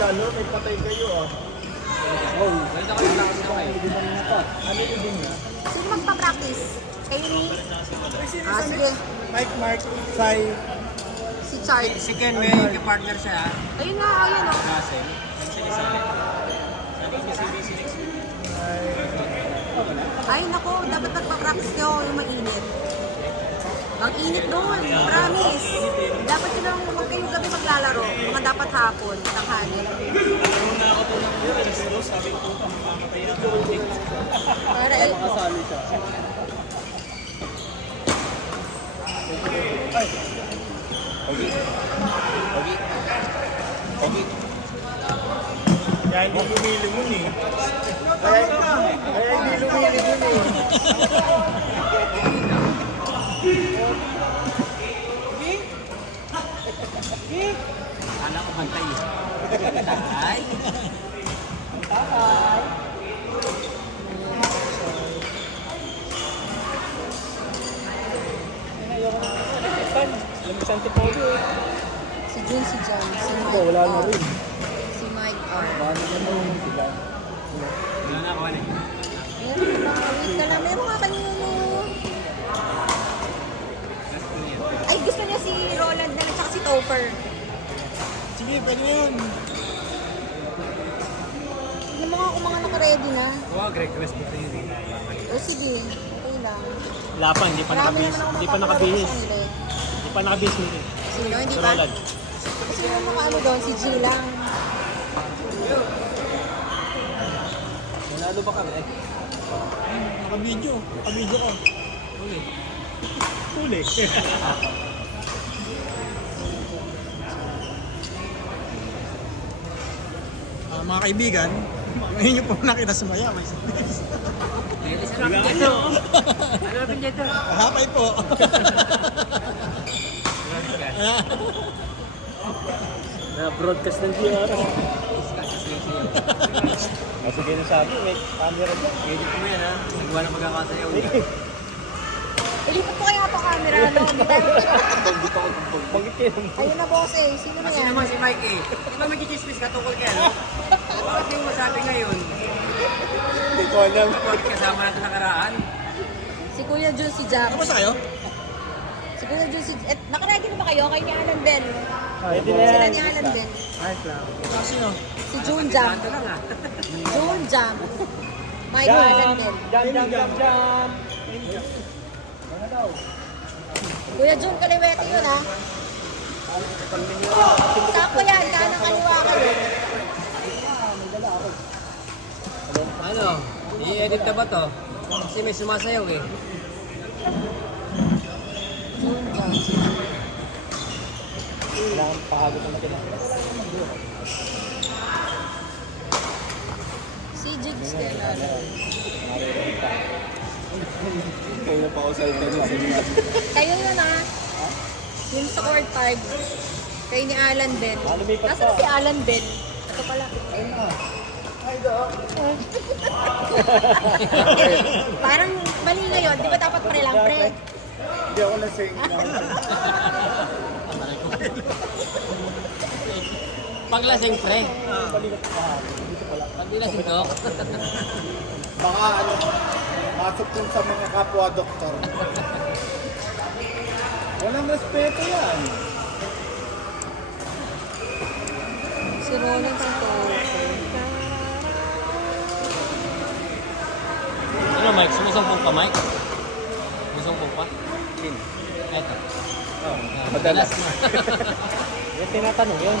Lalo, may patay kayo ah. Oh, ganito kayo tapos na kayo. Ano yung din niya? Sino magpa-practice? Kayo ni? Sige. Mike, Mark, Sai. Si Chart. Si Ken, may partner siya ha. Ayun nga, ayun o. Russell. Sige, sige. Ay, nako, dapat magpa-practice nyo yung mainit. Ang init doon, promise. Dapat yun lang, huwag kayong gabi maglalaro. Mga dapat hapon, tanghali. Para eh, Kasali siya. Kaya hindi lumilingon eh. Kaya hindi lumilingon eh. Anak ko bantay eh. Bantay. si Jun, si John, si Mike Wala na R. rin. Si Mike R. Paano naman sila? Wala na ako eh. Meron ba? Wait ka lang. Meron nga kanino. Ay, gusto niya si Roland na lang, tsaka si Topher. Sige, pwede na yun. Tignan mo nga kung mga naka-ready na. Huwag, request ko yun eh. O sige, okay lang. Wala pa, hindi pa Marami nakabihis. naman ako Hindi pa mapapalaro nakabihis. sa kanila eh. Hindi pa nakabihis nito. Sino? Hindi Si ba? Roland. Kasi yung mga ano doon, si G lang. Nanalo ba kami? Nakabidyo. Nakabidyo ko. Huli. Huli. Mga kaibigan, ngayon nyo po nakita sa maya. May Ano ba pinito? hapay po. Na-broadcast ng GR. Sige na sabi, may camera dyan. Edit mo yan ha. Nagawa ng magkakasayaw. Ilipat ko kaya ito camera, no? Bakit kayo? Ayun na boss eh. Sino na Kasi yan? naman si Mike eh. Di ba mag-chismis ka tungkol kaya no? Bakit yung masabi ngayon? Hindi ko alam. Bakit kasama natin nakaraan? Si Kuya Jun, si Jack. Kamusta kayo? Si Kuya Jun, si... nakaready na ba kayo? Kay ni Alan Ben. Pwede na Sila yan. ni Alan Ben. Ayos lang. Sino? Si Jun Jam. Ito lang ha. Jun Jam. Mike Alan Ben. Jam. Kuya Jun, kaliwete yun ha. Sakto yan, kanang kaliwa kayo. Ano? I-edit na ba to? Kasi may sumasayaw eh. Jun Jam. Kailangan pahagod na sila. Si Jigs Stella. Kaya na pa ako sa ito niya. Kayo yun ha. Yung sa court 5. Kay ni Alan Ben. Lumipat Nasaan pa. si Alan Ben? Ito pala. Parang mali ngayon. Di ba dapat pre lang pre? Hindi ako lasing. Paglasing pre. Pag nilasing ko. Baka ano, masok dun sa mga kapwa doktor. Walang respeto yan. Si Roland si Ano Mike? Sumusumpong ka Mike? Sumusumpong pa? Eto. Madalas. Last na. Yung tinatanong yun.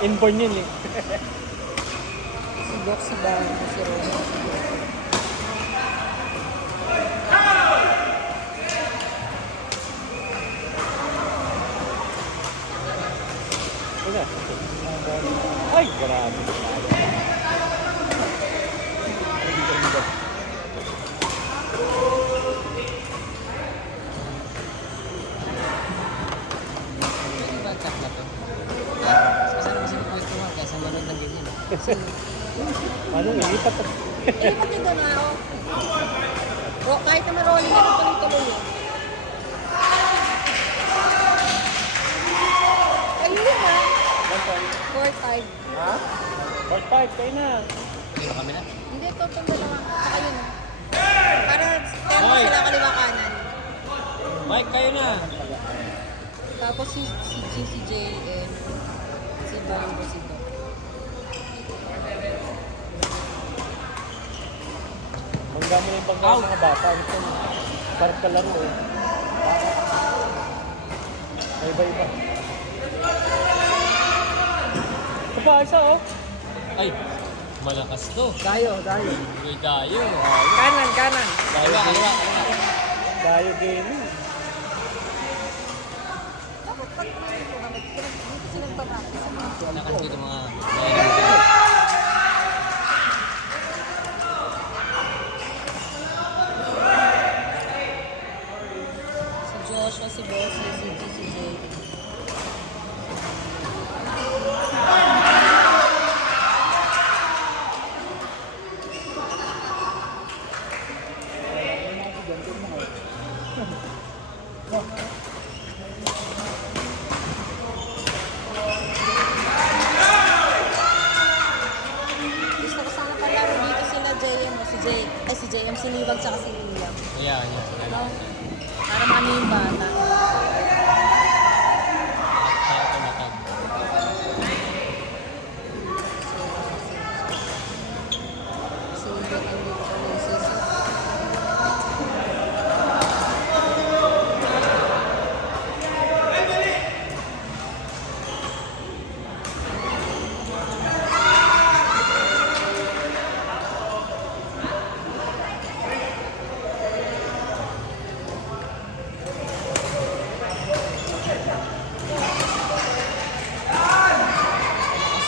Inborn yun eh. Si Doc, si Dan, si Roland. Ay, grabe. Bad tap na to. Kasama kasi ng kwentuhan kaysa manood ng ganyan. Ano, ilipat. Ilipat nyo doon ha. Kahit naman rolling, ano tuloy-tuloy yun. Ayun yun ha. 4-5. Ha? 45, kayo na. Hindi ba kami na? Hindi, ito dalawa. Saka yun ha. Para termo Hoy. sila kaliwa kanan. Mike, kayo na. Tapos si Jay and si Bongo, si Bo. Bangga mo yung bangga ng mga bata. Ito na. Sarap ka laro eh. May iba-iba. Ito pa, isa oh. Ay, malakas to. Dayo. Uy, dayo. Kanan. Kaliwa. Dayo gaming. Dapat pag dito silang papractice. Malakas dito mga... Si Joshua, si Bossy, si Jay. Gusto ko sana palaro dito sila JM o si JM, si Liwag tsaka si Liam. Ayan. No? Para maano yung bata. Tumatag. Si Liwag ang dito ko yung sisi.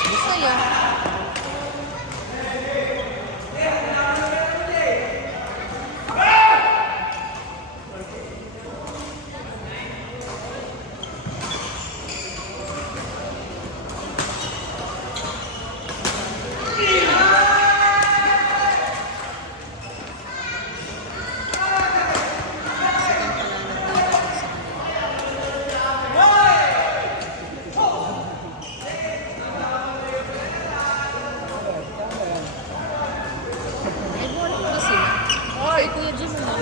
Gusto niya. Ay, morning pa sila. Kay Kuya Jim na.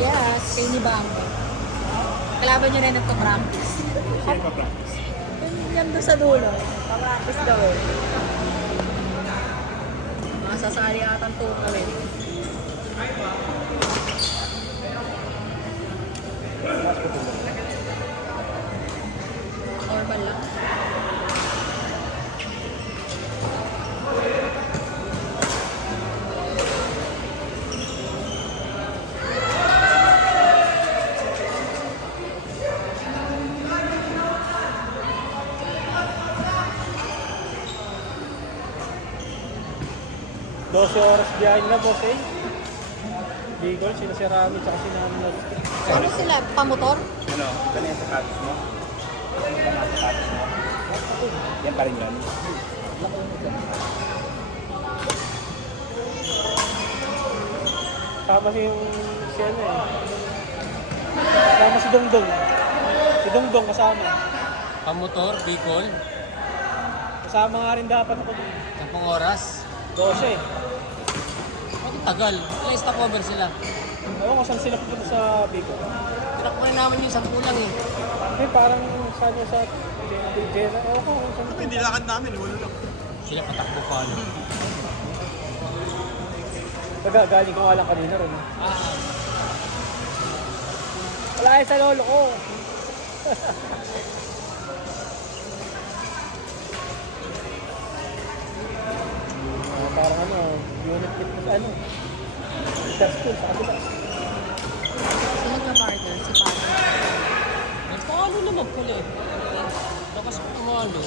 Yes, kay ni Bango. Kalaban niyo na nagpa-practice. Sino pa practice? Yan doon sa dulo. Pa-practice daw eh. Masasali atang tuko eh. Normal lang. Oras biyahe nila, boss eh. Bigol, sila si Rami, tsaka si Nami. Ano sila? Pamotor? Ano? Ganyan sa sapatos mo? Ano ba mga sapatos mo? Yan pa rin yan. Tama si yung si ano eh. Tama si Dongdong. Si Dongdong kasama. Pamotor, Bicol. Kasama nga rin dapat ako dun. 10 oras. 12. Ang tagal. Ilang stopover sila. Ewan ko saan sila pupunta sa Bicol. Tinakbo rin namin yung 10 lang eh. Eh, parang saan sa Jena. Ewan ko kung saan. Hindi lakad namin, wala lang. Sila patakbo pa ano. Galing ko nga lang kanina ron. Wala sa lolo ko. Parang ano, unit kit ano. Sa school, sa kabila. Sino ka partner? Si partner. Nagpakalo naman pala eh. Lakas ko kumalo.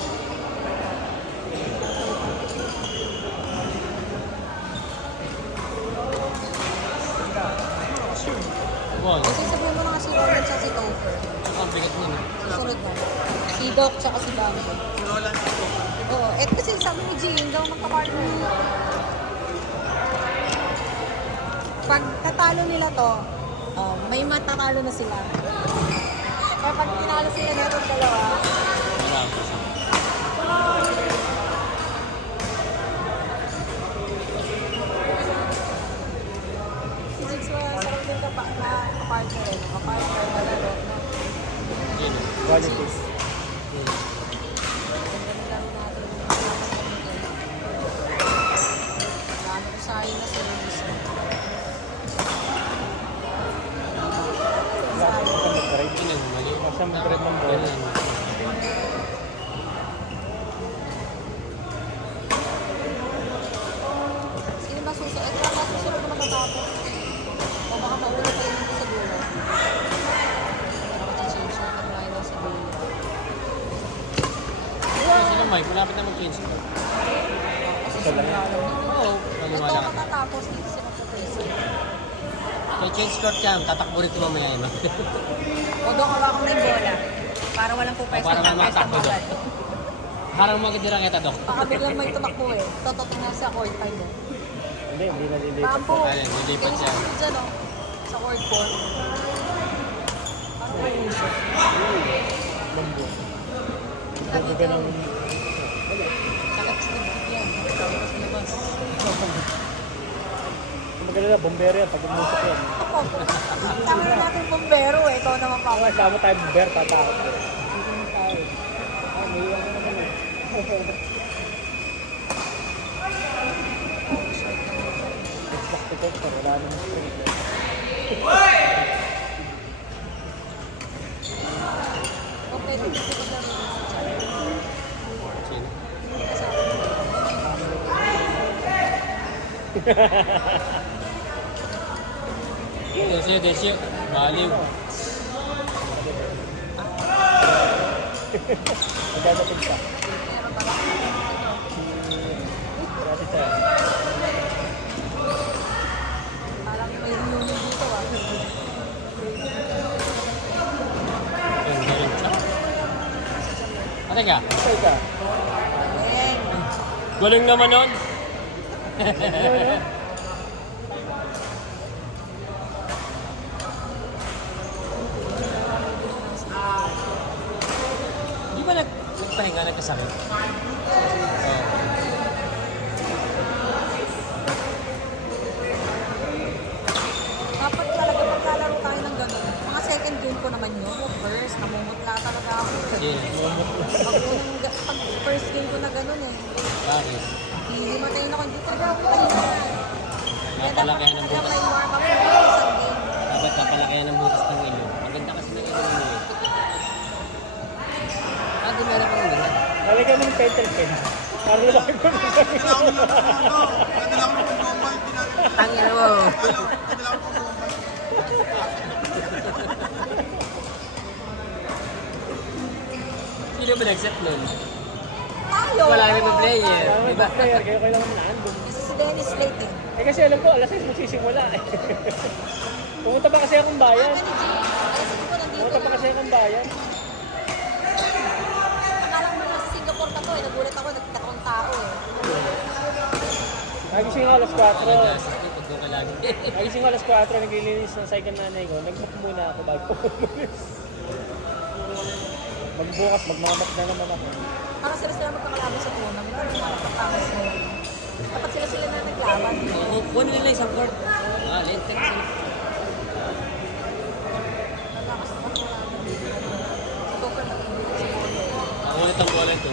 Wow. Kasi sabihin mo na nga si Roland sa si Topher. Ang bigat nun. Susunod na. Si Doc tsaka si Bambo. Oo. Eh kasi sabi ni G, yung daw magkapartner. Pag tatalo nila to, may matatalo na sila. Kaya pag tinalo sila na itong dalawa, si Jigs sarap din kapartner eh. Kapartner na laro. Yun. Qualities. Sayang na si Release. Yun yung mali. Masang mag-trade ng ball. Ganun. Sino ba susunod? Ito ba susunod na matatapos? O baka mauna pa yun dito sa dulo? Change yung line sa dulo. Sino Mike? Malapit na mag-change ko. Kasi Ito lang yan. Oo. ito Paliwala ka. matatapos dito sila sa prison. So change court ka, tatakbo rin ito mamaya yun. O doon hawakan na yung bola. Para walang pupwesto Para na may pwesto matakbo mo doon. agad. Harang mo agad yung kita, Dok. Baka biglang may tumakbo eh. Tototo na sa court time mo. Hindi nalilipat. Bambo. Ayun, nilipat siya. Dyan o. Sa court court. Parang may usok. Bambo. Sabi Bambo ka ko, ng... sakit sa dibdib yan. Tapos labas. Kung maganda na, bombero yan. Pag umusok yan. Tama na natin bombero eh. Ikaw naman pa. Kaya sama tayo bomber, tatakot. May iwan na naman eh. Expect to coach, pero wala naman straight. Okay, dito ko na rin. Sino? Desyo. Baliw. Magdadating ka. Grabe tayo. Parang may reunion dito ah. Yung galing siya. Ate ka? Saan ka? Ayan. Galing naman nun. Di ba nagpahinga, nagkasakit? Oo. Dapat talaga paglalaro tayo ng gano'n. Mga second game ko naman yun. O first, namumutla talaga ako. Sino? Pag first game ko na gano'n eh. Bakit? Hihimatayin ako. Hindi talaga ako pahinga. Kaya dapat Napalakihan ng talaga butas. may warm up sa isang game. Dapat napalakihan ng butas ng ilong. Maganda kasi ng ilong mo eh. Di meron pa rin. Lalagyan mo ng pencil pen. Para lalaki ko na Tangina mo. Sino ba nag-set nun? Tayo. Wala kami ng player. Diba? Kaya kailangan mo naandun. Isa si Dennis late eh. Eh kasi alam ko, alas 6 magsisimula eh. Pumunta pa kasi akong bayan. Ano G? Alas ko nandito Pumunta pa na. kasi akong bayan. Akala ko na sa Singapore ka to eh. Nagulat ako. Nagkita akong tao eh. Nagising ako alas 4. Pag doon ka lagi. Nagising ako alas 4, naglilinis ng cycle nanay ko. Nag-book muna ako bago umalis. Magbukas, magmamak na naman ako. Parang sila magkakalaban sa tournament. Ano yung nakakatakas mo? Dapat sila na naglaban. Kuha nila isang court. Late ka kasi. Nalakas na ako namin. Sa Topher nag-ibig sa bola. Ang ulit ang bola ito.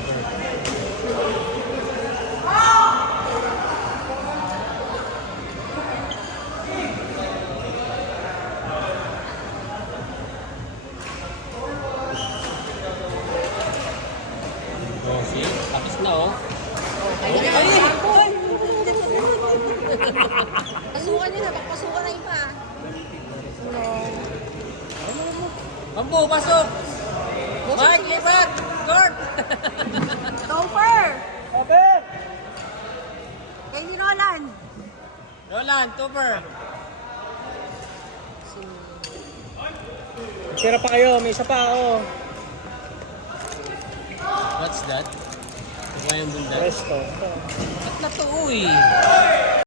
Oh, see? Tapos na oh. Ay! Pasukan nyo na. Pasukan na iba. Bambu, pasok! Mike, lipat! Court! Topher! Ope! Kay ni Roland. Roland, Topper. Ayusin mo. Tira pa kayo, may isa pa ako. What's that? Ikaw yung bunda. Resto. Ba't na to, uy?